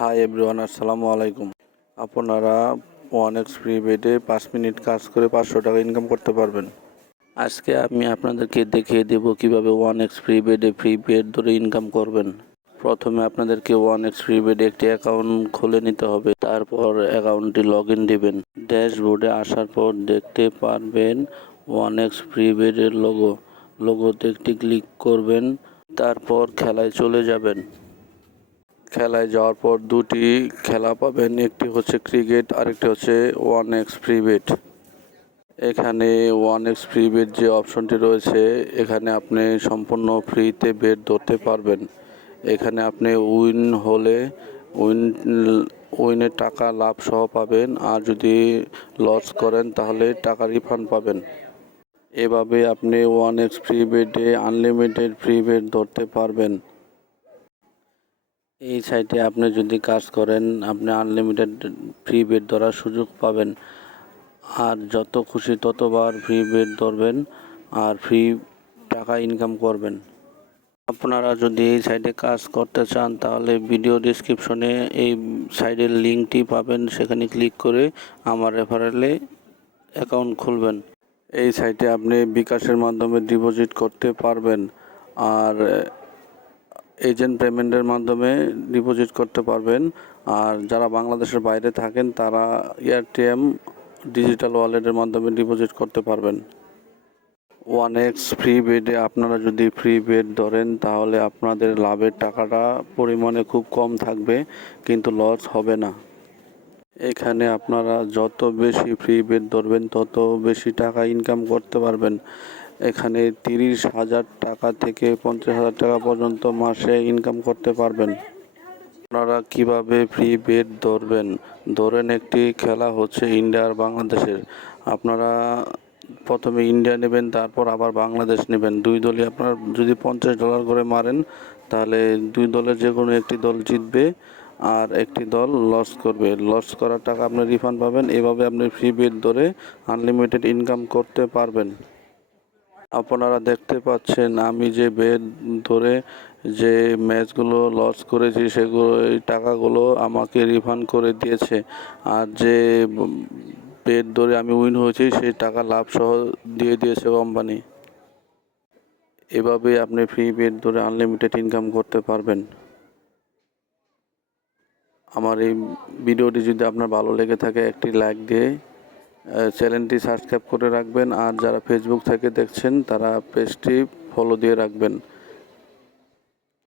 Hi everyone, আসসালামু আলাইকুম। আপনারা 1x ফ্রি বেডে 5 মিনিট কাজ করে 500 টাকা ইনকাম করতে পারবেন। আজকে আমি আপনাদেরকে দেখিয়ে দেব কিভাবে 1x ফ্রি বেডে ফ্রি বেড ধরে ইনকাম করবেন। প্রথমে আপনাদেরকে 1x ফ্রি বেডে একটি অ্যাকাউন্ট খুলে নিতে হবে। তারপর অ্যাকাউন্টটি লগ ইন দিবেন। ড্যাশবোর্ডে আসার পর দেখতে পারবেন 1x ফ্রি বেডের লোগোতে একটি ক্লিক করবেন। তারপর খেলায় চলে যাবেন। খেলায় যাওয়ার পর দুটি খেলা পাবেন, একটি হচ্ছে ক্রিকেট, আরেকটি হচ্ছে 1x ফ্রি বেড। এখানে 1x ফ্রি বেড যে অপশনটি রয়েছে, এখানে আপনি সম্পূর্ণ ফ্রিতে বেড ধরতে পারবেন। এখানে আপনি উইন হলে উইনের টাকা লাভ সহ পাবেন, আর যদি লস করেন তাহলে টাকা রিফান্ড পাবেন। এভাবে আপনি 1x ফ্রি বেডে আনলিমিটেড ফ্রি বেড ধরতে পারবেন। এই সাইটে আপনি যদি কাজ করেন, আপনি আনলিমিটেড ফ্রি বেড ধরার সুযোগ পাবেন, আর যত খুশি ততবার ফ্রি বেড ধরবেন আর ফ্রি টাকা ইনকাম করবেন। আপনারা যদি এই সাইটে কাজ করতে চান তাহলে ভিডিও ডিসক্রিপশনে এই সাইটের লিঙ্কটি পাবেন, সেখানে ক্লিক করে আমার রেফারেলে অ্যাকাউন্ট খুলবেন। এই সাইটে আপনি বিকাশের মাধ্যমে ডিপোজিট করতে পারবেন, আর এজেন্ট পেমেন্টের মাধ্যমে ডিপোজিট করতে পারবেন। আর যারা বাংলাদেশের বাইরে থাকেন তারা এটিএম ডিজিটাল ওয়ালেটের মাধ্যমে ডিপোজিট করতে পারবেন। 1x ফ্রি বেডে আপনারা যদি ফ্রি বেড ধরেন তাহলে আপনাদের লাভের টাকাটা পরিমাণে খুব কম থাকবে, কিন্তু লস হবে না। এখানে আপনারা যত বেশি ফ্রি বেড ধরবেন তত বেশি টাকা ইনকাম করতে পারবেন। এখানে 30,000 টাকা থেকে 50,000 টাকা পর্যন্ত মাসে ইনকাম করতে পারবেন। আপনারা কিভাবে ফ্রি বেড ধরেন একটি খেলা হচ্ছে ইন্ডিয়া আর বাংলাদেশের। আপনারা প্রথমে ইন্ডিয়া নেবেন, তারপর আবার বাংলাদেশ নেবেন। দুই দলই আপনার যদি $50 করে মারেন তাহলে দুই দলের যে কোনো একটি দল জিতবে আর একটি দল লস করবে। লস করার টাকা আপনি রিফান্ড পাবেন। এভাবে আপনি ফ্রি বেড ধরে আনলিমিটেড ইনকাম করতে পারবেন। আপনারা দেখতে পাচ্ছেন আমি যে বেড ধরে যে ম্যাচগুলো লস করেছি সেগুলো এই টাকাগুলো আমাকে রিফান্ড করে দিয়েছে, আর যে বেড ধরে আমি উইন হয়েছি সেই টাকা লাভ সহ দিয়ে দিয়েছে কোম্পানি। এভাবে আপনি ফ্রি বেড ধরে আনলিমিটেড ইনকাম করতে পারবেন। আমার এই ভিডিওটি যদি আপনার ভালো লেগে থাকে একটি লাইক দিয়ে চ্যানেলটি সাবস্ক্রাইব করে রাখবেন, আর যারা ফেসবুক থেকে দেখছেন তারা পেজটি ফলো দিয়ে রাখবেন।